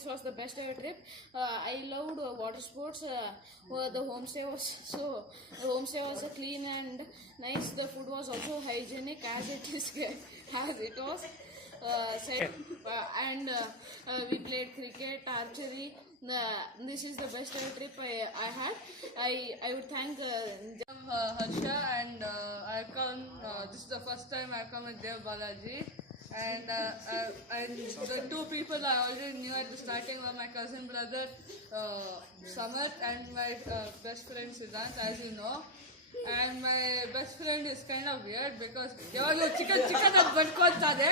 this was the best ever trip. I loved water sports. The homestay was clean and nice. The food was also hygienic as it was. And we played cricket, archery. This is the best ever trip I had. I would thank Harsha, and I come. This is the first time I come with Dev Balaji, and the two people I already knew at the starting were my cousin brother Samarth and my best friend Siddhant, as you know. And my best friend is kind of weird because ಯಾವಾಗಲೂ chicken ಅಂತ ಬಡ್ಕೊಳ್ತಾರೆ.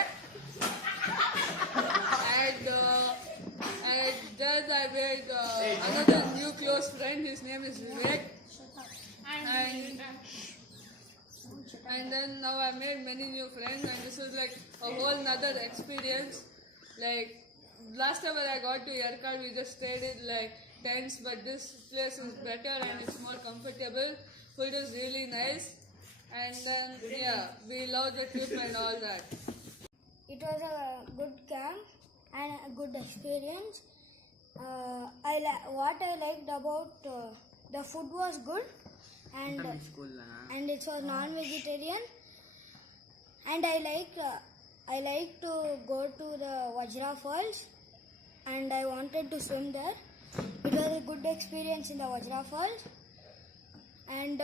And then I made another new close friend. His name is Vivek. And then now I made many new friends, and this is like a whole nother experience. Like last time when I got to Yerkad, we just stayed in like tents, but this place is better and it's more comfortable. Food is really nice, and then yeah, we love the trip and all that. It was a good camp and a good experience. What I liked about the food was good, and it was non-vegetarian. And I like to go to the Vajra Falls, and I wanted to swim there. It was a good experience in the Vajra Falls, and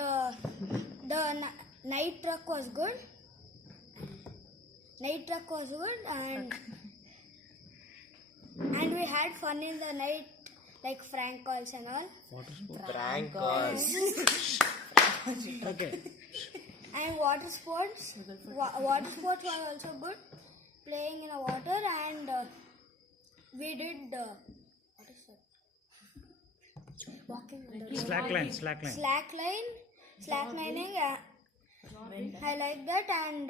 the night truck was good. And we had fun in the night, like prank calls and all. Prank calls. Okay. And water sports were also good, playing in the water. And we did what is that? Walking on the slacklining. I like that. And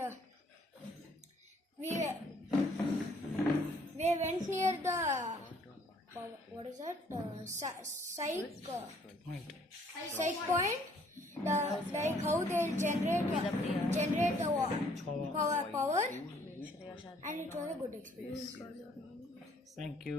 we went near the what is that? Psych point. Like how they generate the power, and it was a good experience. Thank you.